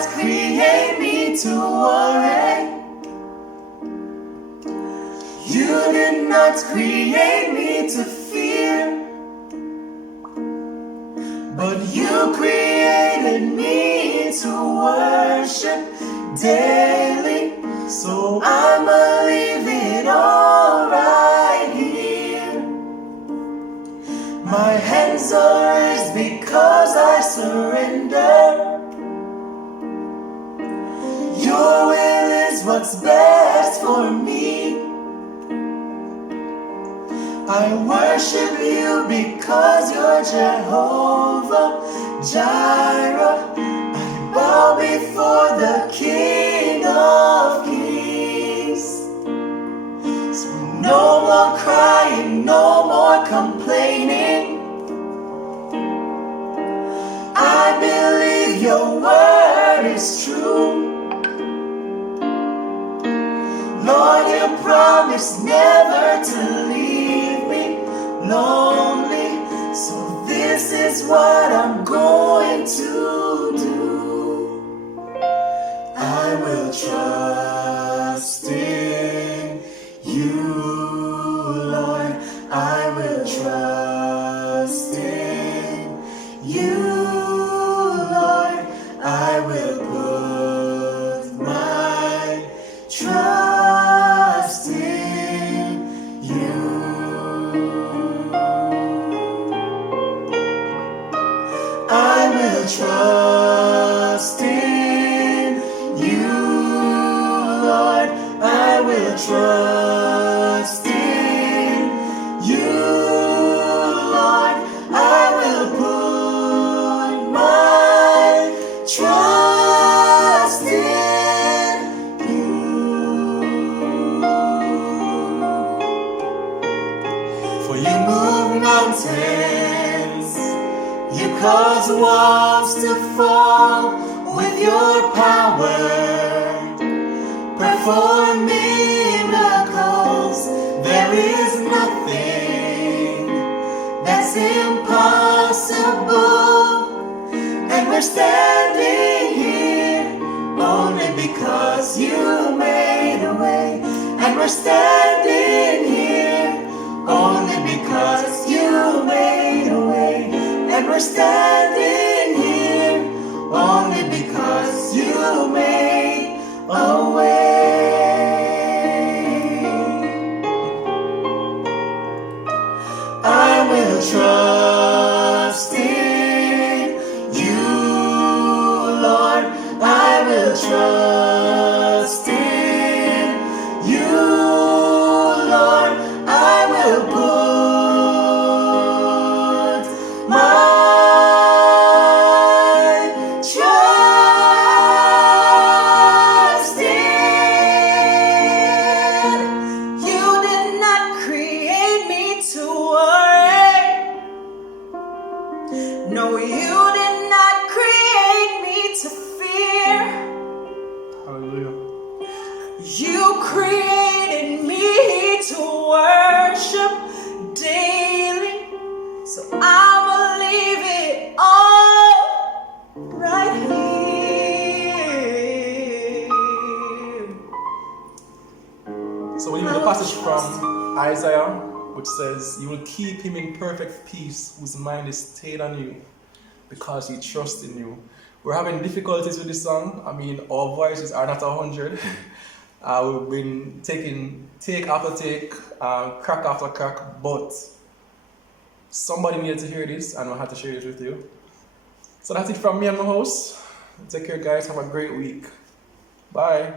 not create me to worry. You did not create me to fear. But you created me to worship daily. So I'ma leave it all right here. My hands are raised because I surrender. Your will is what's best for me. I worship you because you're Jehovah Jireh. I bow before the King of Kings. So no more crying, no more complaining. I believe your word is true. Lord, you promised never to leave me lonely. So this is what I'm going to do. I will trust in you, Lord. I will trust in you, Lord. I will put my trust in you. I will trust in you, Lord. I will trust in you, Lord. I will put my trust in you. For you move mountains, you cause walls to fall with your power. Perform miracles. There is nothing that's impossible. And we're standing here only because you made a way. And we're standing here only because you made a way. And we're standing here only because you made a way. I will trust in you, Lord. I will trust in you, Lord. I will put my trust in. You did not create me to worry. No, you did not create me to fear. Hallelujah. You created me to worship daily. So I'ma leave it all right here. So we read the passage from Isaiah, which says, "You will keep him in perfect peace, whose mind is stayed on you, because he trusts in you." We're having difficulties with this song. I mean, our voices are not 100. We've been taking take after take, crack after crack, but somebody needed to hear this, and I had to share this with you. So that's it from me and my host. Take care, guys. Have a great week. Bye.